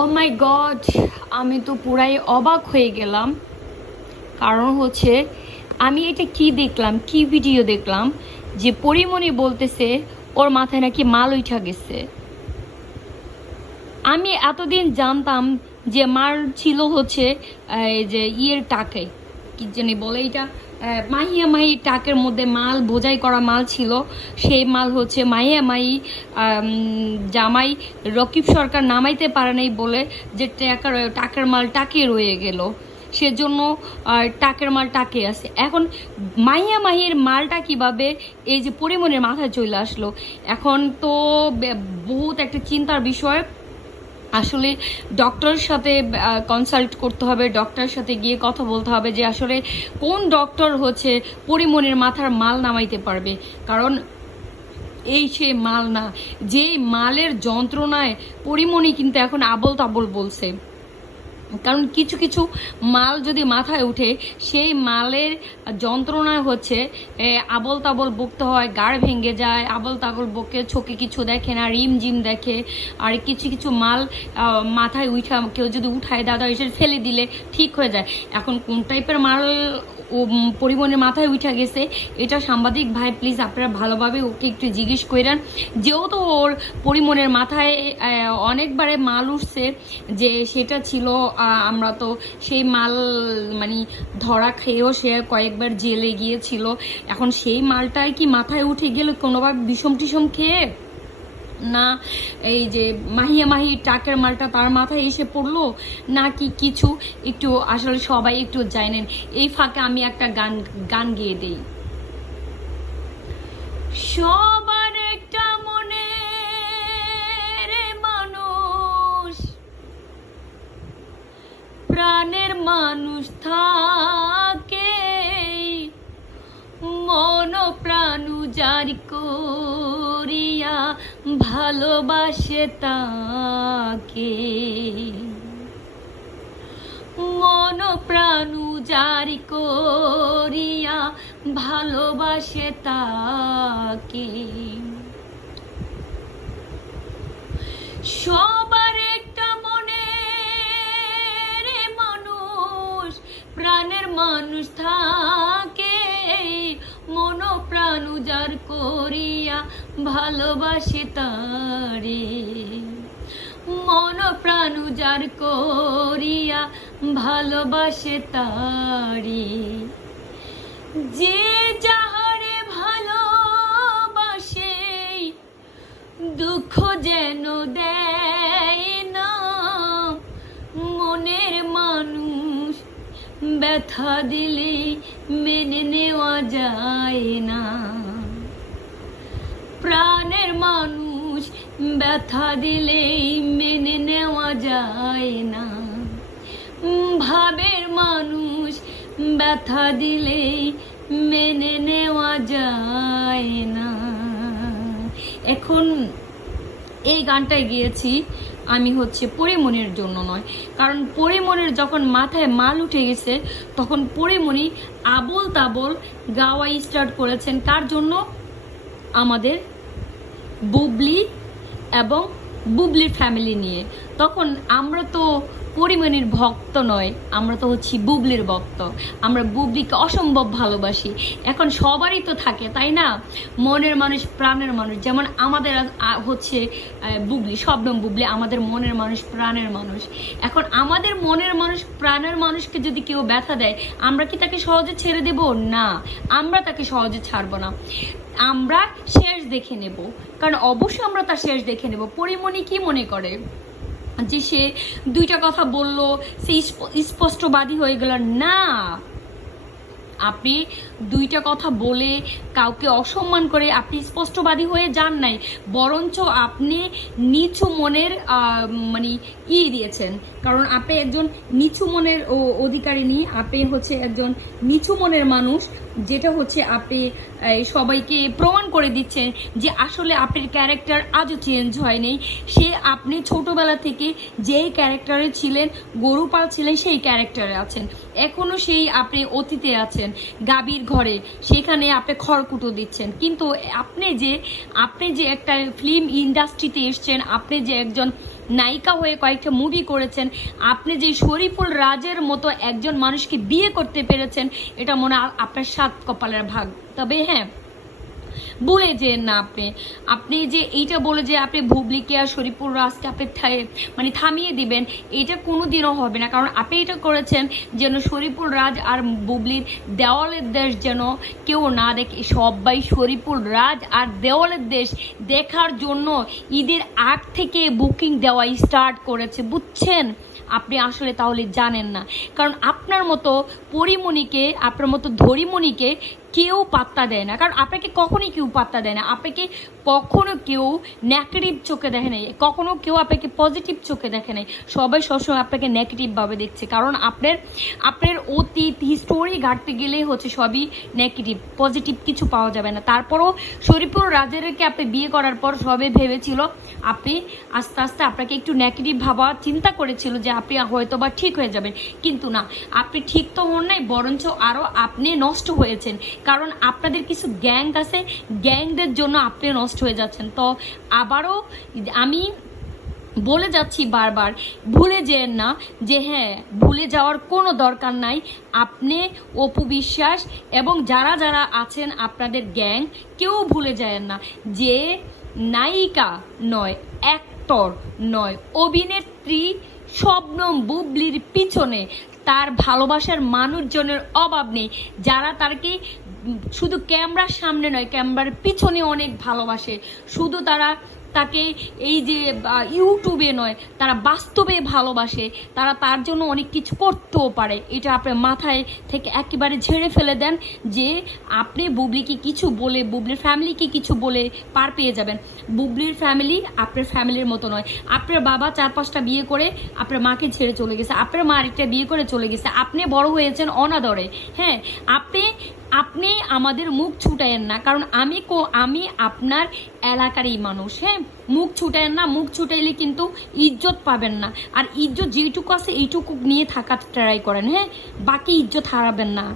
ও মাই god আমি তো পুরাই অবাক হয়ে গেলাম। কারণ হচ্ছে, আমি এটা কি দেখলাম, কি ভিডিও দেখলাম, যে পরিমণি বলতেছে, ওর মাথায় নাকি মাল উঠা গেছে। আমি এতদিন জানতাম যে মাল ছিল হচ্ছে যে ইয়ের টাকে কি জানি বলে এটা? মাহিয়া টাকের মধ্যে মাল, বোঝাই করা মাল ছিল। সেই মাল হচ্ছে মাহিয়া মাহি জামাই, রকিব সরকার নামাইতে পারে নাই বলে যে টাকার টাকের মাল টাকে রয়ে গেল। সেজন্য টাকের মাল টাকে আছে। এখন মাহির মালটা কীভাবে এই যে পরিমণের মাথায় চলে আসলো? এখন তো বহুত একটা চিন্তার বিষয়। আসলে ডক্টরের সাথে কনসাল্ট করতে হবে ডক্টরের সাথে গিয়ে কথা বলতে হবে যে আসলে কোন ডক্টর হচ্ছে পরিমনের মাথার মাল নামাইতে পারবে। কারণ এই সে মাল না যে মালের যন্ত্রণায় পরিমণি কিন্তু এখন আবল তাবল বলছে। কারণ কিছু কিছু মাল যদি মাথায় উঠে, সেই মালের যন্ত্রণায় হচ্ছে আবল তাবল বকতে হয় গাড় ভেঙে যায় আবল তাবল বকে ছোকে কিছু দেখে না রিম জিম দেখে, আর কিছু কিছু মাল মাথায় উঠা, কেউ যদি উঠায়, দাদা এসে ফেলে দিলে ঠিক হয়ে যায়। এখন কোন টাইপের মাল পরিবহনের মাথায় উঠা গেছে। এটা সাংবাদিক, ভাই প্লিজ আপনারা ভালোভাবে ওকে একটু জিজ্ঞেস করেন যেহেতু ওর পরিমনের মাথায় অনেকবারে মাল উঠছে যে সেটা ছিল আমরা তো সেই মাল মানে ধরা খেয়েও সে কয়েকবার জেলে গিয়েছিল। এখন সেই মালটাই কি মাথায় উঠে গেল কোনোভাবে বিষম টিসম খেয়ে? না, এই যে মাহিয়া মাহি টাকের মালটা তার মাথায় এসে পড়ল না কি কিছু? একটু আসলে সবাই একটু জানেন। এই ফাঁকে আমি একটা গান গান গেয়ে দেই। সবার একটা মনে মানুষ, প্রাণের মানুষ থাকে ভালোবাসে তাকে। মন প্রাণ যার করিয়া ভালোবাসে তাকে। সবার একটা মনে মানুষ, প্রাণের মানুষ থাকে। মন প্রাণ উজার করিয়া ভালোবাসে তারে। মন প্রাণ উজার করিয়া ভালোবাসে তারে। যে যাহারে ভালোবাসে, দুঃখ যেন দেয় ব্যথা দিলে মেনে নেওয়া যায় না প্রাণের মানুষ ব্যথা দিলেই মেনে নেওয়া যায় না ভাবের মানুষ ব্যথা দিলেই মেনে নেওয়া যায় না এখন এই গানটায় গিয়েছি আমি হচ্ছে পরিমণির জন্য নয়। কারণ পরিমণির যখন মাথায় মাল উঠে গেছে, তখন পরিমণি আবল তাবল গাওয়া স্টার্ট করেছেন। কার জন্য আমাদের বুবলি এবং বুবলির ফ্যামিলি নিয়ে। তখন আমরা তো পরিমণির ভক্ত নয়, আমরা তো হচ্ছি বুবলির ভক্ত। আমরা বুবলিকে অসম্ভব ভালোবাসি। এখন সবারই তো থাকে, তাই না? মনের মানুষ প্রাণের মানুষ। যেমন আমাদের হচ্ছে বুবলি, শবনম বুবলি, আমাদের মনের মানুষ প্রাণের মানুষ। এখন আমাদের মনের মানুষ প্রাণের মানুষকে যদি কেউ ব্যথা দেয়, আমরা কি তাকে সহজে ছেড়ে দেব? না, আমরা তাকে সহজে ছাড়বো না। আমরা শেষ দেখে নেব। কারণ অবশ্যই আমরা তার শেষ দেখে নেব। পরিমণি কি মনে করে? যে সে দুইটা কথা বলল সে স্পষ্টবাদী হয়ে গেল না। আপনি দুইটা কথা বলে কাউকে অসম্মান করে আপনি স্পষ্টবাদী হয়ে যান নাই, বরঞ্চ আপনি নিচু মনের মানে ই দিয়েছেন। কারণ আপনি একজন নিচু মনের ও- অধিকারিণী আপনি হচ্ছে একজন নিচু মনের মানুষ, যেটা হচ্ছে আপনি সবাইকে প্রমাণ করে দিচ্ছেন যে আসলে আপনার ক্যারেক্টার আজও চেঞ্জ হয়নি সে আপনি ছোটবেলা থেকে যেই ক্যারেক্টারে ছিলেন, গরুপাল ছিলেন, সেই ক্যারেক্টারে আছেন। এখনও সেই আপনি অতীতে আছেন। গাবির ঘরে, সেখানে আপনি খড়কুটো দিচ্ছেন। কিন্তু আপনি যে আপনি যে একটা ফিল্ম ইন্ডাস্ট্রিতে এসছেন, আপনি যে একজন নায়িকা হয়ে কয়েকটা মুভি করেছেন, আপনি যে শরীফুল রাজের মতো একজন মানুষকে বিয়ে করতে পেরেছেন, এটা মনে আপনার সাত কপালের ভাগ। তবে হ্যাঁ বলে যে না, আপনি আপনি যে এইটা বলে যে আপনি ভুবলিকে আর শরীফুল রাজকে আপনি মানে থামিয়ে দিবেন, এটা কোনো দিনও হবে না। কারণ আপনি এটা করেছেন যেন শরীফুল রাজ আর বুবলির দেওয়ালের দেশ যেন কেউ না দেখে। সবাই শরীফুল রাজ আর দেওয়ালের দেশ দেখার জন্য ঈদের আগ থেকে বুকিং দেওয়া স্টার্ট করেছে। বুঝছেন? আপনি আসলে তাহলে জানেন না। কারণ আপনার মতো পরিমণিকে, আপনার মতো ধরিমণিকে কেউ পাত্তা দেয় না। কারণ আপনাকে কখনোই কেউ পাত্তা দেয় না। আপনাকে কখনো কেউ নেগেটিভ চোখে দেখে নাই। কখনো কেউ আপনাকে পজিটিভ চোখে দেখে নাই। সবাই সবসময় আপনাকে নেগেটিভভাবে দেখছে। কারণ আপনার আপনার অতীত হিস্টোরি ঘাটতে গেলে হচ্ছে সবই নেগেটিভ পজিটিভ কিছু পাওয়া যাবে না। তারপরও শরীফুল রাজেরকে আপনি বিয়ে করার পর সবে ভেবেছিল, আপনি আস্তে আস্তে আপনাকে একটু নেগেটিভ ভাবা চিন্তা করেছিল যে আপনি হয়তো বা ঠিক হয়ে যাবেন। কিন্তু না, আপনি ঠিক তো হন নাই, বরঞ্চ আরও আপনি নষ্ট হয়েছেন। কারণ আপনাদের কিছু গ্যাং আছে, গ্যাংদের জন্য আপনি নষ্ট হয়ে যাচ্ছেন। তো আবারও আমি বলে যাচ্ছি বারবার, ভুলে যেন না যে হ্যাঁ ভুলে যাওয়ার কোনো দরকার নাই। আপনি অপু বিশ্বাস এবং যারা যারা আছেন আপনাদের গ্যাং, কেউ ভুলে যায় না যে নায়িকা নয়, অ্যাক্টর নয়, অভিনেত্রী শবনম বুবলির পিছনে তার ভালোবাসার মানুষজনের অভাব নেই। যারা তারকে শুধু ক্যামেরার সামনে নয়, ক্যামেরার পিছনে অনেক ভালোবাসে। শুধু তারা তাকে এই যে ইউটিউবে নয়, তারা বাস্তবে ভালোবাসে। তারা তার জন্য অনেক কিছু করতেও পারে। এটা আপনার মাথায় থেকে একেবারে ঝেড়ে ফেলে দেন যে, আপনি বুবলিকে কিছু বলে, বুবলির ফ্যামিলিকে কিছু বলে পার পেয়ে যাবেন। বুবলির ফ্যামিলি আপনার ফ্যামিলির মতো নয়। আপনার বাবা চার পাঁচটা বিয়ে করে আপনার মাকে ছেড়ে চলে গেছে। আপনার মা আরেকটা বিয়ে করে চলে গেছে। আপনি বড় হয়েছেন অনাদরে। হ্যাঁ আপনি আপনি আমাদের মুখ ছুটায়েন না, কারণ আমি কো, আমি আপনার এলাকারই মানুষ হ্যাঁ? মুখ ছুটায়েন না, মুখ ছুটাইলে কিন্তু ইজ্জত পাবেন না। আর ইজ্জত যেইটুকু আছে, এইটুকু নিয়ে থাকার ট্রাই করেন হ্যাঁ? বাকি ইজ্জত হারাবেন না।